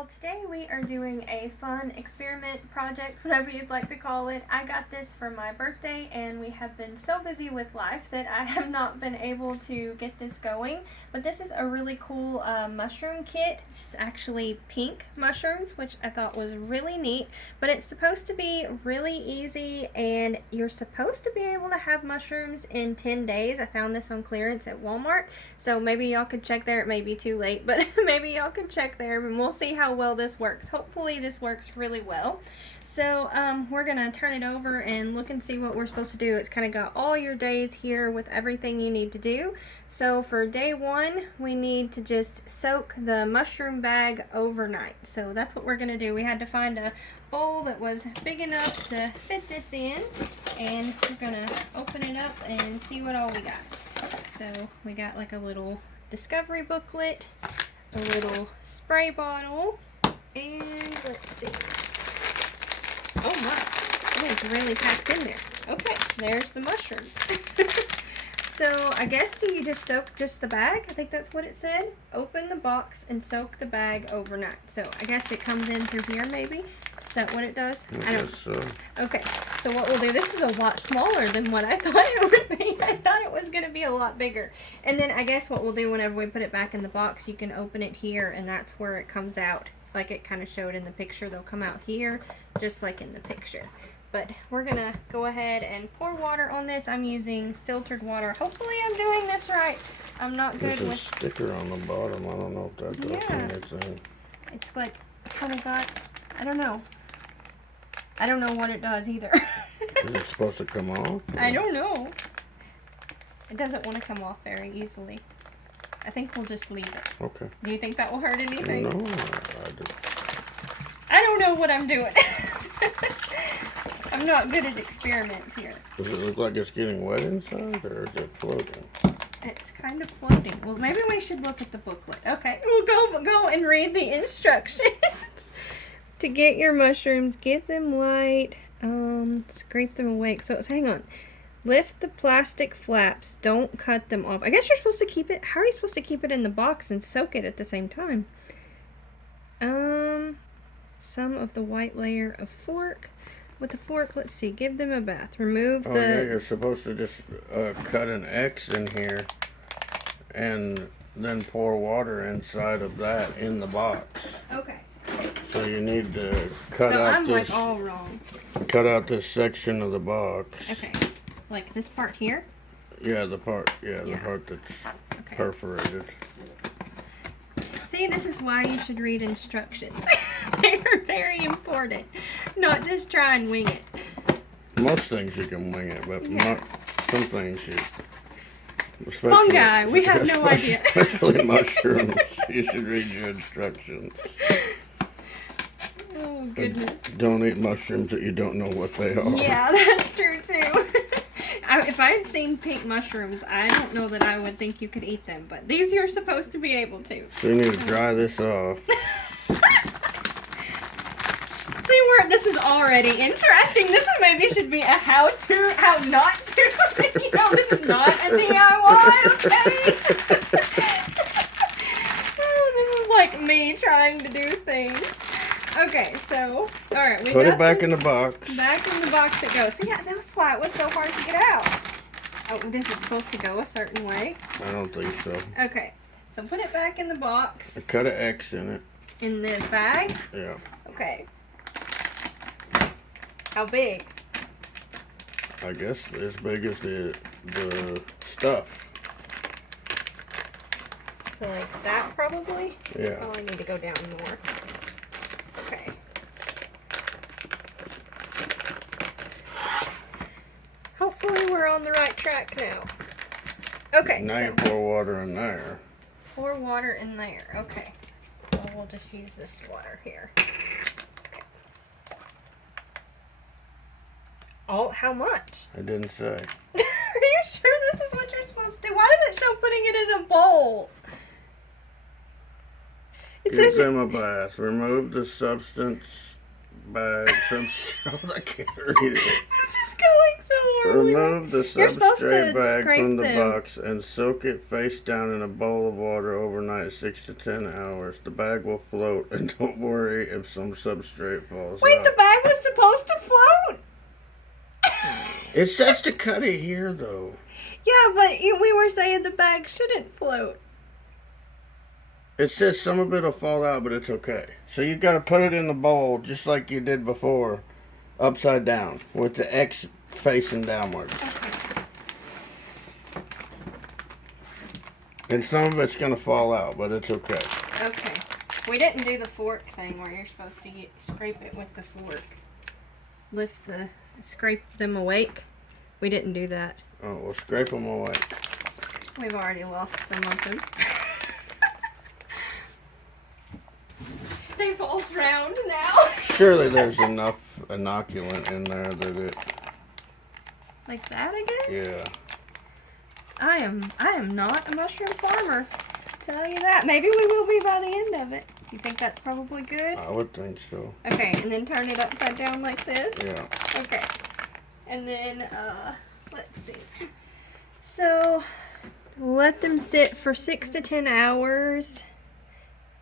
y'all. Today we are doing a fun experiment project, whatever you'd like to call it. I got this for my birthday and we have been so busy with life that I have not been able to get this going. But this is a really cool mushroom kit. This is actually pink mushrooms, which I thought was really neat. But it's supposed to be really easy and you're supposed to be able to have mushrooms in 10 days. I found this on clearance at Walmart. So maybe y'all could check there. It may be too late, but maybe y'all could check there and we'll see how well this works. Hopefully this works really well. So we're gonna turn it over and look and see what we're supposed to do. It's kind of got all your days here with everything you need to do. So for day one, we need to just soak the mushroom bag overnight. So that's what we're gonna do. We had to find a bowl that was big enough to fit this in, and we're gonna open it up and see what all we got. So we got like a little discovery booklet, a little spray bottle, and let's see. Oh my, it is really packed in there. Okay, there's the mushrooms. So I guess do you just soak just the bag? I think that's what it said. Open the box and soak the bag overnight. So I guess it comes in through here maybe? Is that what it does? I guess so. Okay, so what we'll do, this is a lot smaller than what I thought it would be. I thought it was going to be a lot bigger. And then I guess what we'll do whenever we put it back in the box, you can open it here and that's where it comes out. Like it kind of showed in the picture, they'll come out here, just like in the picture. But we're going to go ahead and pour water on this. I'm using filtered water. Hopefully I'm doing this right. I'm not good with... There's a sticker on the bottom. I don't know if that does anything. It's like, kind of got, I don't know. I don't know what it does either. Is it supposed to come off? I don't know. It doesn't want to come off very easily. I think we'll just leave it. Okay. Do you think that will hurt anything? No, I don't know what I'm doing. I'm not good at experiments here. Does it look like it's getting wet inside, or is it floating? It's kind of floating. Well, maybe we should look at the booklet. Okay, we'll go and read the instructions. To get your mushrooms, get them light, scrape them awake. So hang on. Lift the plastic flaps. Don't cut them off. I guess you're supposed to keep it. How are you supposed to keep it in the box and soak it at the same time? Some of the white layer of fork. With a fork, let's see. Give them a bath. Remove the... yeah, you're supposed to just cut an X in here and then pour water inside of that in the box. Okay. So you need to cut out I'm this... like all wrong. Cut out this section of the box. Okay. Like this part here? Yeah, the part that's perforated. See, this is why you should read instructions. They're very important. Not just try and wing it. Most things you can wing it, but some things you... Fungi, we have no idea. Especially mushrooms. You should read your instructions. Oh, goodness. Don't eat mushrooms that you don't know what they are. Yeah, that's true, too. If I had seen pink mushrooms, I don't know that I would think you could eat them, but these you're supposed to be able to. So you need to dry this off. See where this is already interesting. This is maybe should be a how not to video. This is not a DIY, okay? Oh, this is like me trying to do things. Okay, so, alright, we put got it back in the box. Back in the box it goes. So yeah, that's why it was so hard to get out. Oh, this is supposed to go a certain way. I don't think so. Okay, so put it back in the box. Cut an X in it. In the bag? Yeah. Okay. How big? I guess as big as the stuff. So like that probably? Yeah. Probably need to go down more. Okay. Hopefully we're on the right track now. Okay, now so you pour water in there. pour water in there. Okay. Well, we'll just use this water here. Okay. Oh, how much? I didn't say. Are you sure this is what you're supposed to do? Why does it show putting it in a bowl? It Give them a bath. Remove the substance bag. I can't read it. This is going so horribly. Remove the You're supposed substrate to bag scrape from the them. box and soak it face down in a bowl of water overnight, 6 to 10 hours. The bag will float, and don't worry if some substrate falls Wait, out. the bag was supposed to float? It says to cut it here, though. Yeah, but we were saying the bag shouldn't float. It says some of it will fall out, but it's okay. So you got to put it in the bowl just like you did before, upside down, with the X facing downward. Okay. And some of it's going to fall out, but it's okay. Okay. We didn't do the fork thing where you're supposed to scrape it with the fork. Scrape them awake. We didn't do that. Oh, well, scrape them away. We've already lost some of them. They've all drowned now. Surely there's enough inoculant in there that it... Like that, I guess? Yeah. I am not a mushroom farmer. Tell you that. Maybe we will be by the end of it. You think that's probably good? I would think so. Okay, and then turn it upside down like this? Yeah. Okay. And then, let's see. So, let them sit for 6 to 10 hours.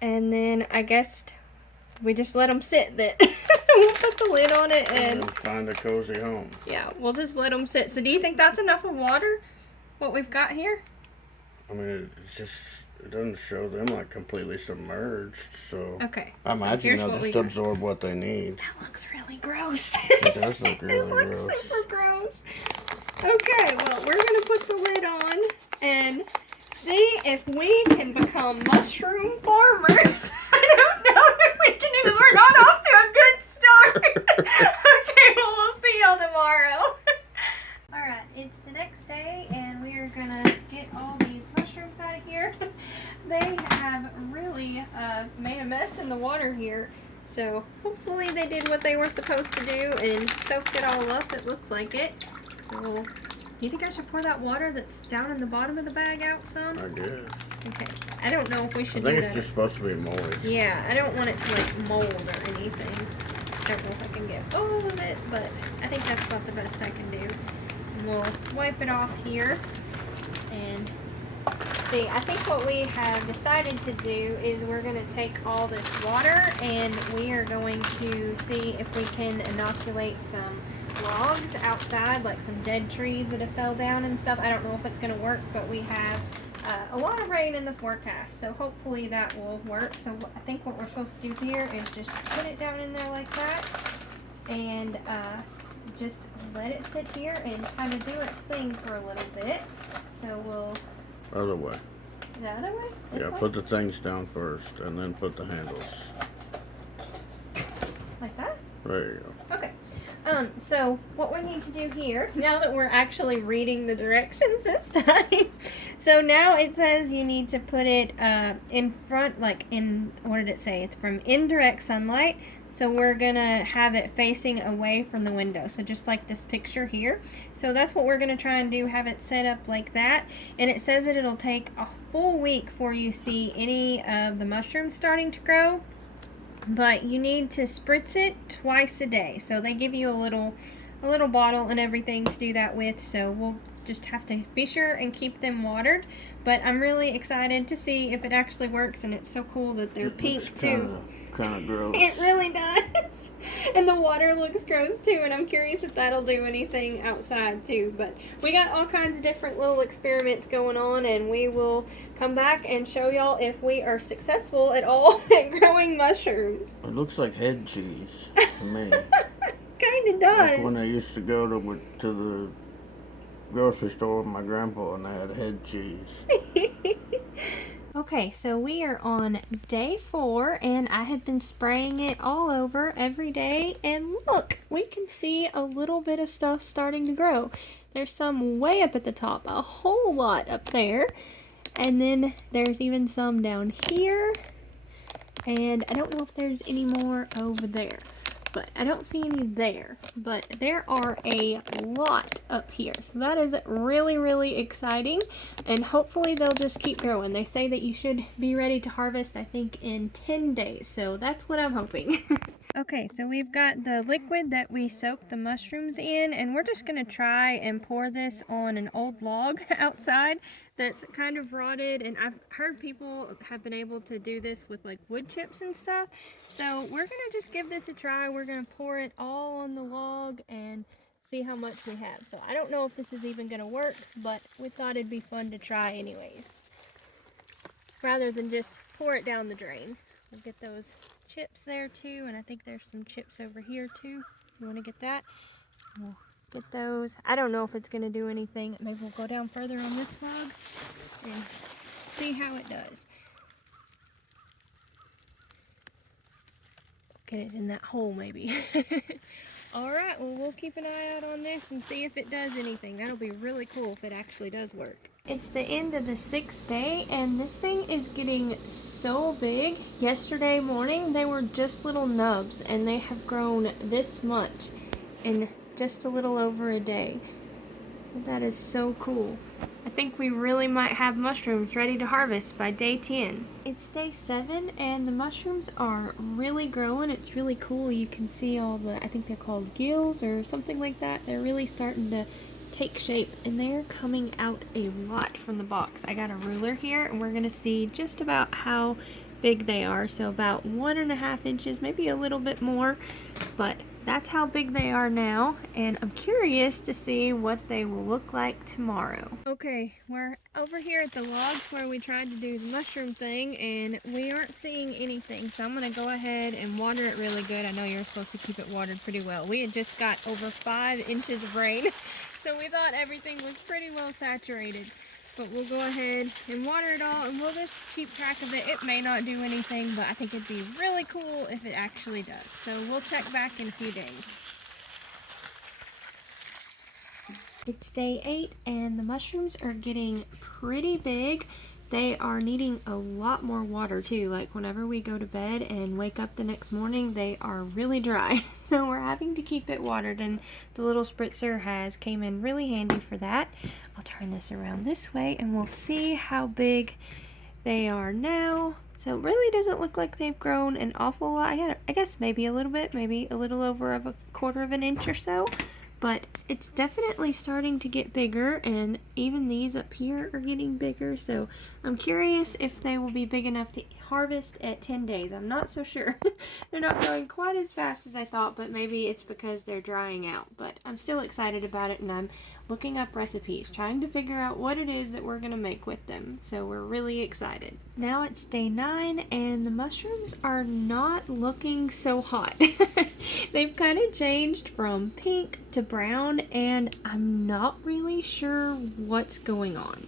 And then, I guess, we just let them sit then. We'll put the lid on it and... then find a cozy home. Yeah, we'll just let them sit. So, do you think that's enough of water? What we've got here? I mean, it doesn't show them like completely submerged, so... Okay. I imagine so they'll just absorb what they need. That looks really gross. It does look really It looks gross. super gross. Okay, well, we're going to put the lid on and see if we can become mushroom farmers. I don't know if we can do this. We're not off to a good start. Okay, well, we'll see y'all tomorrow. Alright, it's the next day, and we are going to get all these mushrooms out of here. They have really made a mess in the water here. So hopefully they did what they were supposed to do and soaked it all up. It looked like it. So, do you think I should pour that water that's down in the bottom of the bag out some? I guess. Okay. I don't know if we I should think do it's that. just supposed to be moist. Yeah, I don't want it to like mold or anything. I don't know if I can get all of it, but I think that's about the best I can do. And we'll wipe it off here. And see, I think what we have decided to do is we're going to take all this water and we are going to see if we can inoculate some logs outside, like some dead trees that have fell down and stuff. I don't know if it's going to work, but we have a lot of rain in the forecast, so hopefully that will work. So I think what we're supposed to do here is just put it down in there like that and just let it sit here and kind of do its thing for a little bit. So we'll... Other way. The other way? This Yeah, way? put the things down first and then put the handles. Like that? There you go. Okay. So what we need to do here, now that we're actually reading the directions this time, so now it says you need to put it in front, like in, what did it say? It's from indirect sunlight. So we're gonna have it facing away from the window. So just like this picture here. So that's what we're gonna try and do, have it set up like that. And it says that it'll take a full week before you see any of the mushrooms starting to grow. But you need to spritz it twice a day. So they give you a little bottle and everything to do that with. So we'll just have to be sure and keep them watered. But I'm really excited to see if it actually works, and it's so cool that they're pink too. Kind of gross. It really does. And the water looks gross too, and I'm curious if that'll do anything outside too. But we got all kinds of different little experiments going on, and we will come back and show y'all if we are successful at all at growing mushrooms. It looks like head cheese to me. Kinda does. Like when I used to go to the grocery store with my grandpa and they had head cheese. Okay, so we are on day 4, and I have been spraying it all over every day, and look, we can see a little bit of stuff starting to grow. There's some way up at the top, a whole lot up there, and then there's even some down here, and I don't know if there's any more over there. but I don't see any there. But there are a lot up here, so that is really, really exciting, and hopefully they'll just keep growing. They say that you should be ready to harvest, I think, in 10 days, so that's what I'm hoping. Okay, so we've got the liquid that we soaked the mushrooms in, and we're just going to try and pour this on an old log outside that's kind of rotted, and I've heard people have been able to do this with like wood chips and stuff. So we're going to just give this a try. We're going to pour it all on the log and see how much we have. So I don't know if this is even going to work, but we thought it'd be fun to try anyways, rather than just pour it down the drain. We'll get those chips there too, and I think there's some chips over here too. You want to get that? We'll get those. I don't know if it's going to do anything. Maybe we'll go down further on this log and see how it does. Get it in that hole maybe. Alright, well we'll keep an eye out on this and see if it does anything. That'll be really cool if it actually does work. It's the end of the 6th day, and this thing is getting so big. Yesterday morning they were just little nubs, and they have grown this much in just a little over a day. That is so cool. I think we really might have mushrooms ready to harvest by day 10. It's day 7 and the mushrooms are really growing. It's really cool. You can see all the, I think they're called gills or something like that. They're really starting to take shape, and they're coming out a lot from the box. I got a ruler here, and we're gonna see just about how big they are. So about 1.5 inches, maybe a little bit more, but that's how big they are now, and I'm curious to see what they will look like tomorrow. Okay, we're over here at the logs where we tried to do the mushroom thing, and we aren't seeing anything, so I'm gonna go ahead and water it really good. I know you're supposed to keep it watered pretty well. We had just got over 5 inches of rain, so we thought everything was pretty well saturated. But we'll go ahead and water it all, and we'll just keep track of it. It may not do anything, but I think it'd be really cool if it actually does. So we'll check back in a few days. It's day 8, and the mushrooms are getting pretty big. They are needing a lot more water too. Like whenever we go to bed and wake up the next morning, they are really dry. So we're having to keep it watered, and the little spritzer came in really handy for that. I'll turn this around this way and we'll see how big they are now. So it really doesn't look like they've grown an awful lot. I guess maybe a little bit, maybe a little over of a 1/4 inch or so. But it's definitely starting to get bigger, and even these up here are getting bigger. So I'm curious if they will be big enough to harvest at 10 days. I'm not so sure. They're not growing quite as fast as I thought, but maybe it's because they're drying out. But I'm still excited about it, and I'm looking up recipes, trying to figure out what it is that we're going to make with them. So we're really excited. Now it's day 9, and the mushrooms are not looking so hot. They've kind of changed from pink to brown, and I'm not really sure what's going on.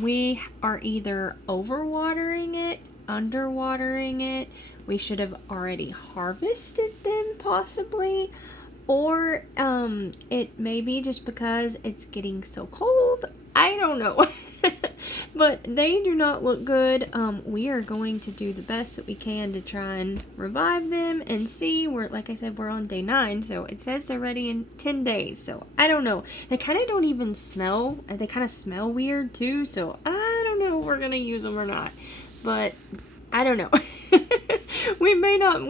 We are either overwatering it, underwatering it. We should have already harvested them possibly, or it may be just because it's getting so cold. I don't know. But they do not look good. We are going to do the best that we can to try and revive them and see. Like I said, we're on day 9, so it says they're ready in 10 days. So I don't know. They kind of don't even smell. They kind of smell weird too. So I don't know if we're gonna use them or not. But I don't know. We may not.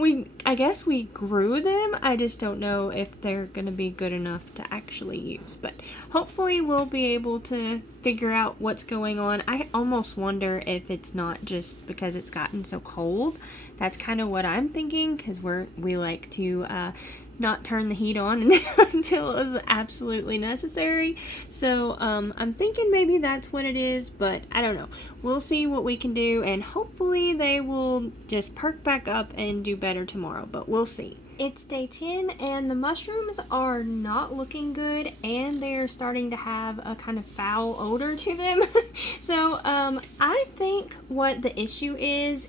I guess we grew them. I just don't know if they're gonna be good enough to actually use. But hopefully we'll be able to figure out what's going on. I almost wonder if it's not just because it's gotten so cold. That's kind of what I'm thinking, because we like to not turn the heat on until it's absolutely necessary. So I'm thinking maybe that's what it is, but I don't know. We'll see what we can do, and hopefully they will just perk back up and do better tomorrow, but we'll see. It's day 10, and the mushrooms are not looking good, and they're starting to have a kind of foul odor to them. So I think what the issue is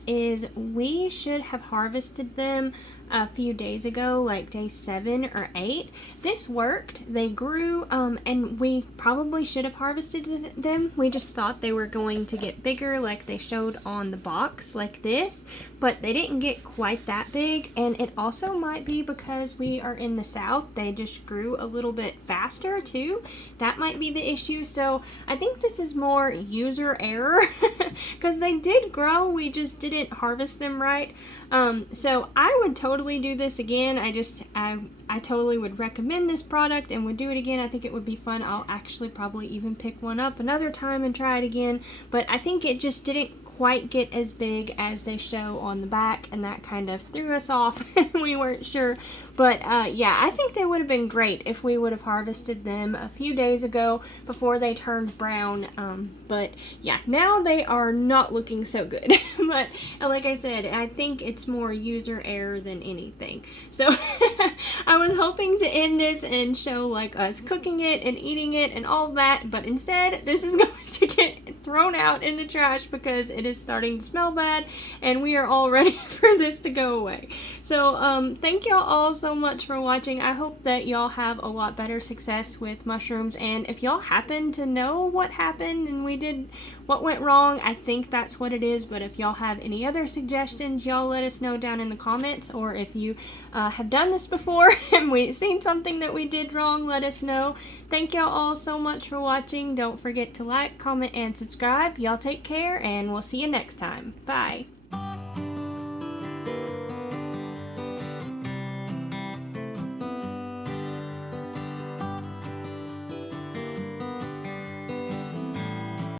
we should have harvested them a few days ago, like day 7 or 8. This worked. They grew, and we probably should have harvested them. We just thought they were going to get bigger like they showed on the box, like this, but they didn't get quite that big, and it also might might be because we are in the South. They just grew a little bit faster too. That might be the issue. So I think this is more user error because they did grow, we just didn't harvest them right. So I would totally do this again. I totally would recommend this product and would do it again. I think it would be fun. I'll actually probably even pick one up another time and try it again, but I think it just didn't quite get as big as they show on the back, and that kind of threw us off. We weren't sure, but yeah, I think they would have been great if we would have harvested them a few days ago before they turned brown. But yeah, now they are not looking so good. But like I said, I think it's more user error than anything. So I was hoping to end this and show like us cooking it and eating it and all that, but instead this is going to get thrown out in the trash because it is starting to smell bad and we are all ready for this to go away. So thank y'all all so much for watching. I hope that y'all have a lot better success with mushrooms, and if y'all happen to know what happened and what went wrong, I think that's what it is. But if y'all have any other suggestions, y'all let us know down in the comments, or if you have done this before and we've seen something that we did wrong, let us know. Thank y'all all so much for watching. Don't forget to like, comment, and subscribe. Y'all take care, and we'll see you next time. Bye.